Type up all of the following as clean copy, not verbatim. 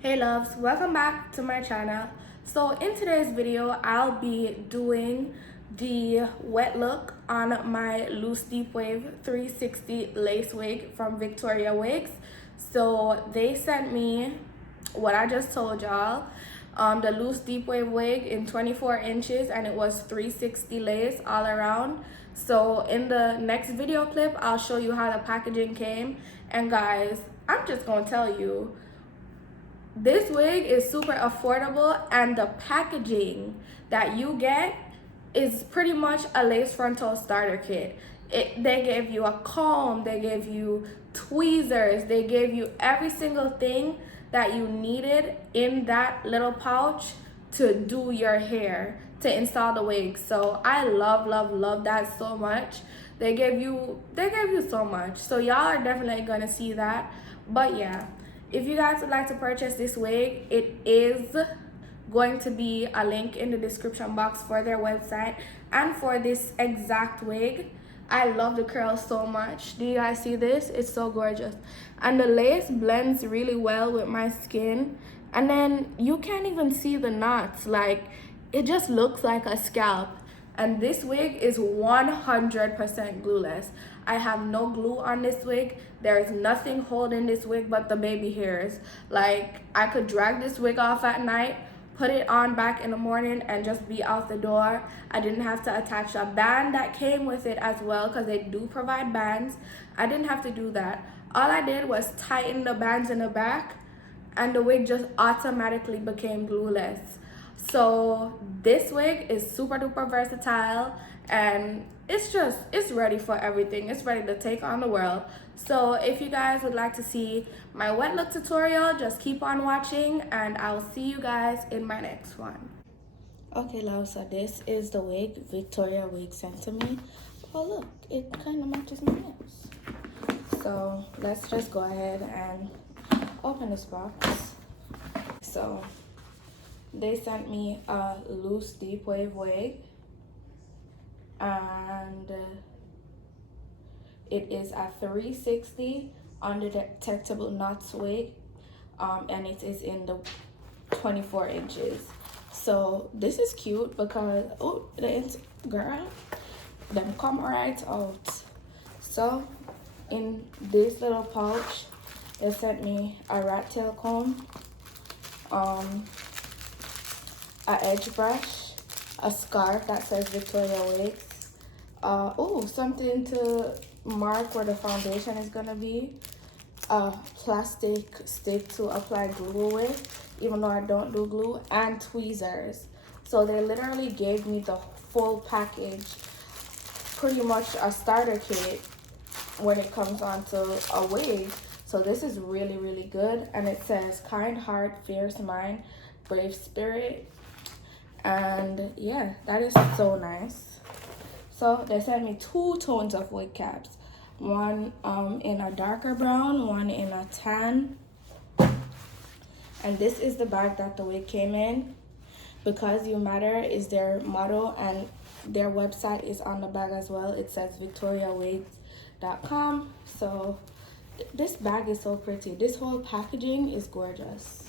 Hey loves, welcome back to my channel. So in today's video, I'll be doing the wet look on my loose deep wave 360 lace wig from Victoria Wigs. So they sent me what I just told y'all, the loose deep wave wig in 24 inches, and it was 360 lace all around. So in the next video clip, I'll show you how the packaging came. And guys, I'm just gonna tell you, this wig is super affordable, and the packaging that you get is pretty much a lace frontal starter kit. They gave you a comb, they gave you tweezers, they gave you every single thing that you needed in that little pouch to do your hair, to install the wig. So I love that so much. They gave you so much. So y'all are definitely gonna see that. But yeah, if you guys would like to purchase this wig, it is going to be a link in the description box for their website and for this exact wig. I love the curls so much. Do you guys see this? It's so gorgeous. And the lace blends really well with my skin. And then you can't even see the knots. Like, it just looks like a scalp. And this wig is 100% glueless. I have no glue on this wig. There is nothing holding this wig but the baby hairs. Like, I could drag this wig off at night, put it on back in the morning, and just be out the door. I didn't have to attach a band that came with it as well, because they do provide bands. I didn't have to do that. All I did was tighten the bands in the back, and the wig just automatically became glueless. So this wig is super duper versatile, and it's ready for everything. It's ready to take on the world. So if you guys would like to see my wet look tutorial, just keep on watching, and I'll see you guys in my next one. Okay, love, so this is the wig Victoria Wig sent to me. Oh look, it kind of matches my nails. So let's just go ahead and open this box. So they sent me a loose deep wave wig, and it is a 360 undetectable knots wig, and it is in the 24 inches. So this is cute because, oh, girl, them come right out. So in this little pouch, they sent me a rat tail comb, a edge brush, a scarf that says Victoria Wigs, oh, something to mark where the foundation is gonna be, a plastic stick to apply glue with, even though I don't do glue, and tweezers. So they literally gave me the full package, pretty much a starter kit when it comes onto a wig. So this is really good, and it says kind heart, fierce mind, brave spirit. And yeah, that is so nice. So they sent me 2 tones of wig caps, one in a darker brown, one in a tan. And this is the bag that the wig came in. Because You Matter is their motto, and their website is on the bag as well. It says victoriawigs.com. So this bag is so pretty. This whole packaging is gorgeous.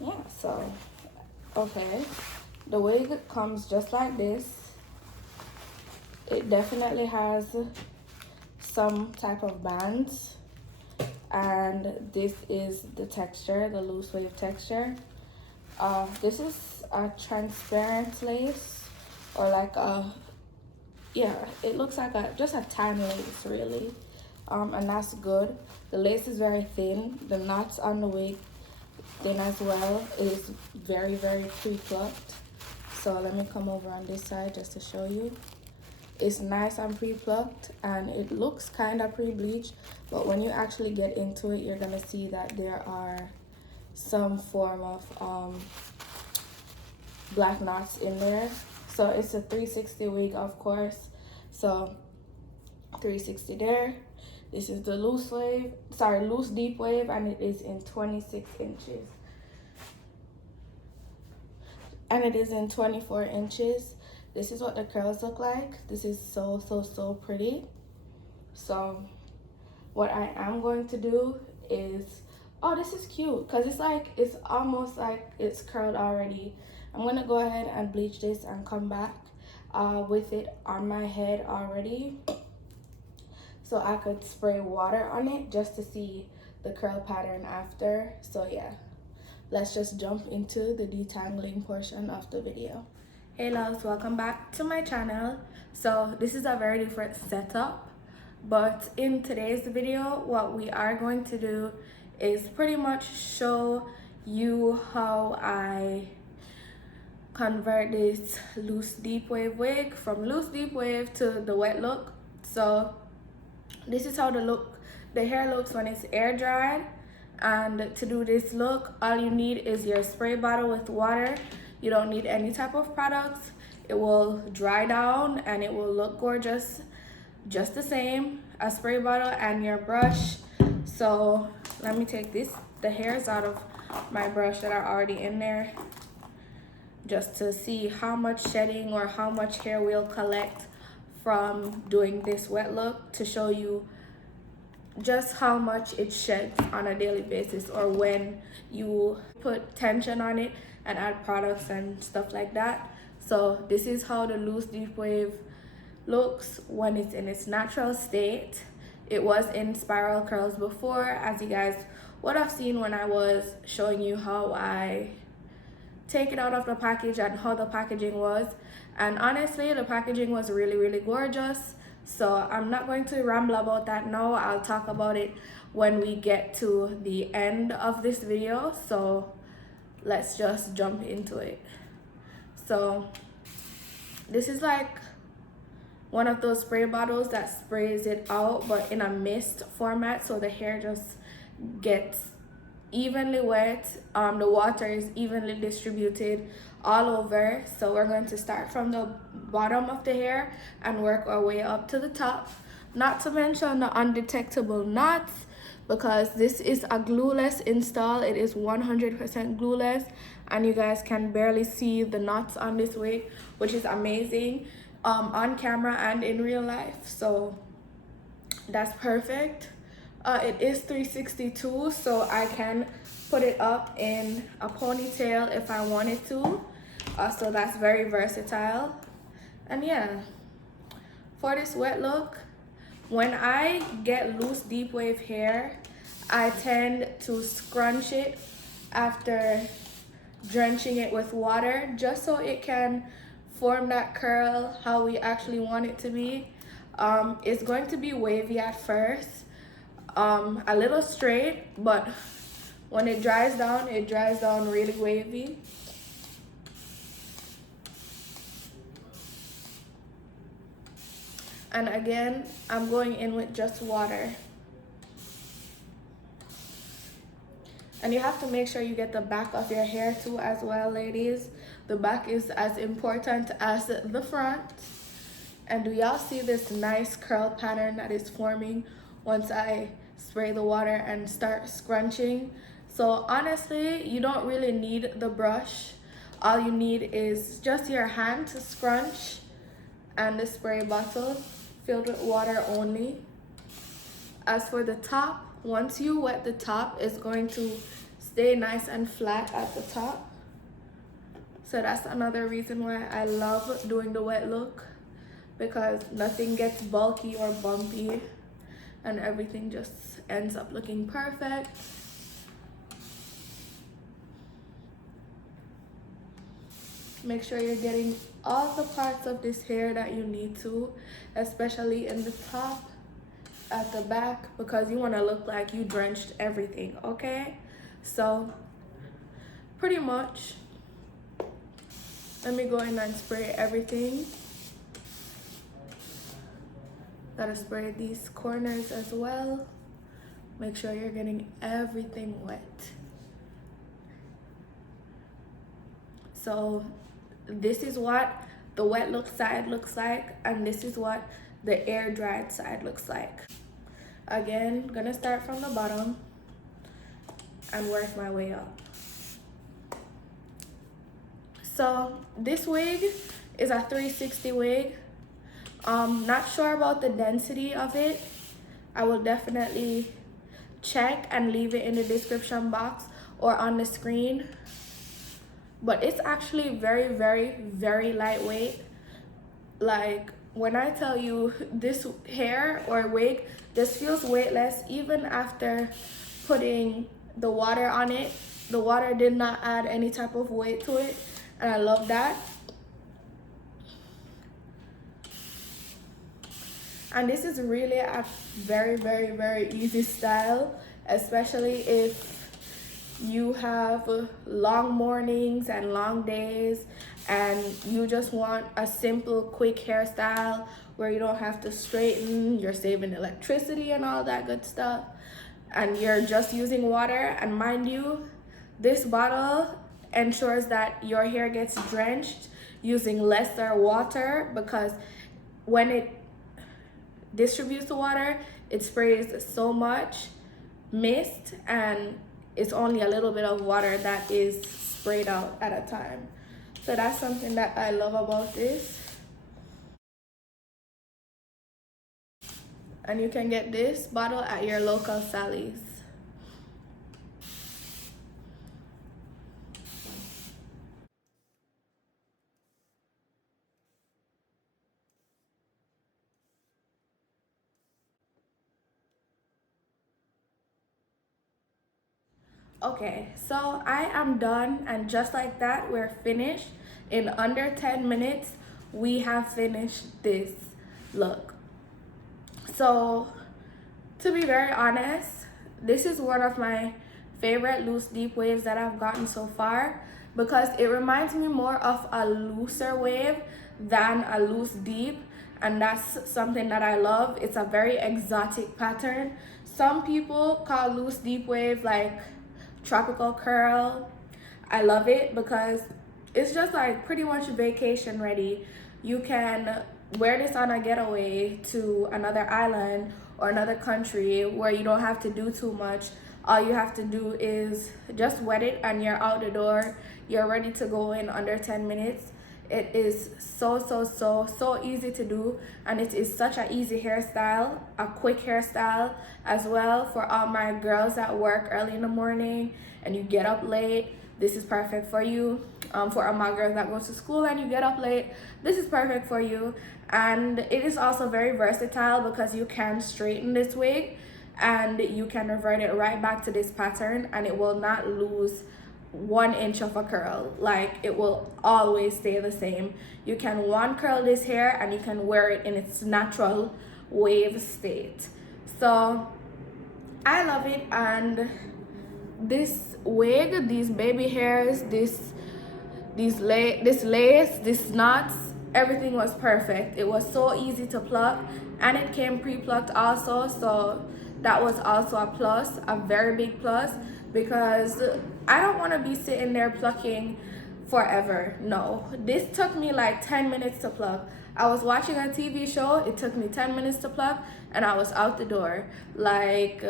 Yeah, so okay, the wig comes just like this. It definitely has some type of bands, and this is the texture, the loose wave texture. This is a transparent lace, or like a, yeah, it looks like just a tan lace really, and that's good. The lace is very thin. The knots on the wig thin as well. It is very pre-plucked. So let me come over on this side just to show you. It's nice and pre-plucked, and it looks kind of pre-bleached, but when you actually get into it, you're gonna see that there are some form of black knots in there. So it's a 360 wig, of course. So 360 there. This is the loose deep wave, and it is in 26 inches. And it is in 24 inches. This is what the curls look like. This is so pretty. So what I am going to do is Oh, this is cute because it's like, it's almost like it's curled already. I'm gonna go ahead and bleach this and come back with it on my head already, so I could spray water on it just to see the curl pattern after. So yeah, let's just jump into the detangling portion of the video. Hey loves, welcome back to my channel. So this is a very different setup, but in today's video what we are going to do is pretty much show you how I convert this loose deep wave wig from loose deep wave to the wet look. So this is how the hair looks when it's air dried. And to do this look, all you need is your spray bottle with water. You don't need any type of products. It will dry down and it will look gorgeous just the same. A spray bottle and your brush. So let me take the hairs out of my brush that are already in there, just to see how much shedding or how much hair we'll collect from doing this wet look, to show you just how much it sheds on a daily basis, or when you put tension on it and add products and stuff like that. So this is how the loose deep wave looks when it's in its natural state. It was in spiral curls before, as you guys would have seen when I was showing you how I take it out of the package and how the packaging was. And honestly, the packaging was really gorgeous. So I'm not going to ramble about that now. I'll talk about it when we get to the end of this video. So let's just jump into it. So this is like one of those spray bottles that sprays it out, but in a mist format, so the hair just gets evenly wet. The water is evenly distributed all over. So we're going to start from the bottom of the hair and work our way up to the top. Not to mention the undetectable knots, because this is a glueless install. It is 100% glueless, and you guys can barely see the knots on this wig, which is amazing on camera and in real life. So that's perfect. It is 362, so I can put it up in a ponytail if I wanted to. So that's very versatile. And yeah, for this wet look, when I get loose deep wave hair, I tend to scrunch it after drenching it with water, just so it can form that curl how we actually want it to be. It's going to be wavy at first, a little straight, but when it dries down really wavy. And again, I'm going in with just water. And you have to make sure you get the back of your hair too as well, ladies. The back is as important as the front. And do y'all see this nice curl pattern that is forming once I spray the water and start scrunching? So honestly, you don't really need the brush. All you need is just your hand to scrunch and the spray bottle filled with water only. As for the top, once you wet the top, it's going to stay nice and flat at the top. So that's another reason why I love doing the wet look, because nothing gets bulky or bumpy and everything just ends up looking perfect. Make sure you're getting all the parts of this hair that you need to, especially in the top, at the back, because you want to look like you drenched everything, okay? So pretty much, let me go in and spray everything. Gotta spray these corners as well. Make sure you're getting everything wet. So this is what the wet look side looks like, and this is what the air dried side looks like. Again, gonna start from the bottom and work my way up. So this wig is a 360 wig. Not sure about the density of it. I will definitely check and leave it in the description box or on the screen. But it's actually very, very, very lightweight. Like, when I tell you this hair or wig, this feels weightless even after putting the water on it. The water did not add any type of weight to it, and I love that. And this is really a very, very, very easy style, especially if you have long mornings and long days and you just want a simple quick hairstyle where you don't have to straighten, you're saving electricity and all that good stuff, and you're just using water. And mind you, this bottle ensures that your hair gets drenched using lesser water, because when it distributes the water, it sprays so much mist, and it's only a little bit of water that is sprayed out at a time. So that's something that I love about this. And you can get this bottle at your local Sally's. Okay, so I am done, and just like that, we're finished. In under 10 minutes, we have finished this look. So, to be very honest, this is one of my favorite loose deep waves that I've gotten so far, because it reminds me more of a looser wave than a loose deep, and that's something that I love. It's a very exotic pattern. Some people call loose deep wave like tropical curl. I love it because it's just like pretty much vacation ready. You can wear this on a getaway to another island or another country where you don't have to do too much. All you have to do is just wet it and you're out the door. You're ready to go in under 10 minutes. It is so easy to do, and it is such an easy hairstyle, a quick hairstyle as well for all my girls that work early in the morning and you get up late. This is perfect for you. For all my girls that go to school and you get up late, this is perfect for you. And it is also very versatile because you can straighten this wig and you can revert it right back to this pattern, and it will not lose 1 inch of a curl. Like, it will always stay the same. You can one curl this hair and you can wear it in its natural wave state. So I love it. And this wig, these baby hairs, this lace, this knots, everything was perfect. It was so easy to pluck, and it came pre-plucked also, so that was also a plus, a very big plus, because I don't want to be sitting there plucking forever. No, this took me like 10 minutes to pluck. I was watching a TV show, it took me 10 minutes to pluck, and I was out the door. Like,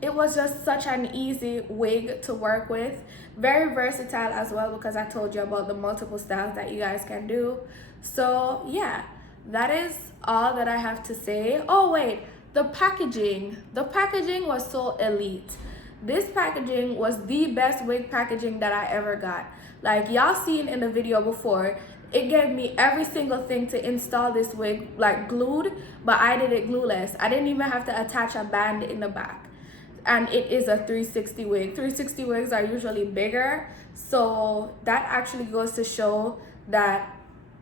it was just such an easy wig to work with. Very versatile as well, because I told you about the multiple styles that you guys can do. So yeah, that is all that I have to say. Oh wait, the packaging was so elite. This packaging was the best wig packaging that I ever got. Like, y'all seen in the video before, it gave me every single thing to install this wig, like glued, but I did it glueless. I didn't even have to attach a band in the back. And it is a 360 wig. 360 wigs are usually bigger, so that actually goes to show that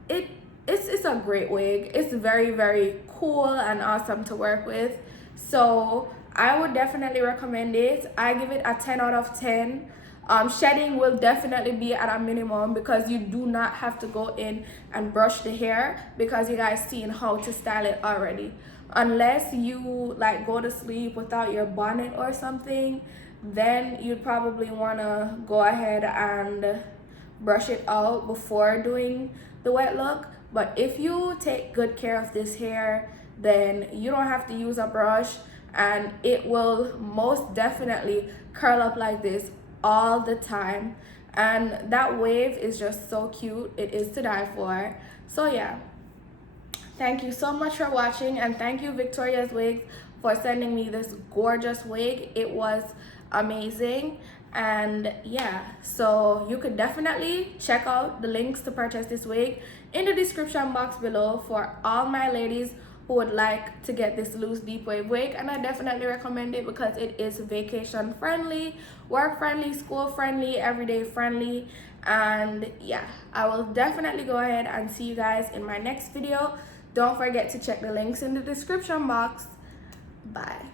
it's a great wig. It's very, very cool and awesome to work with. So I would definitely recommend it. I give it a 10 out of 10. Shedding will definitely be at a minimum, because you do not have to go in and brush the hair, because you guys seen how to style it already. Unless you like go to sleep without your bonnet or something, then you'd probably want to go ahead and brush it out before doing the wet look. But if you take good care of this hair, then you don't have to use a brush, and it will most definitely curl up like this all the time. And that wave is just so cute. It is to die for. So yeah, thank you so much for watching, and thank you Victoria's Wigs for sending me this gorgeous wig. It was amazing. And yeah, so you could definitely check out the links to purchase this wig in the description box below for all my ladies who would like to get this loose deep wave wig. And I definitely recommend it because it is vacation friendly, work friendly, school friendly, everyday friendly. And yeah, I will definitely go ahead and see you guys in my next video. Don't forget to check the links in the description box. Bye.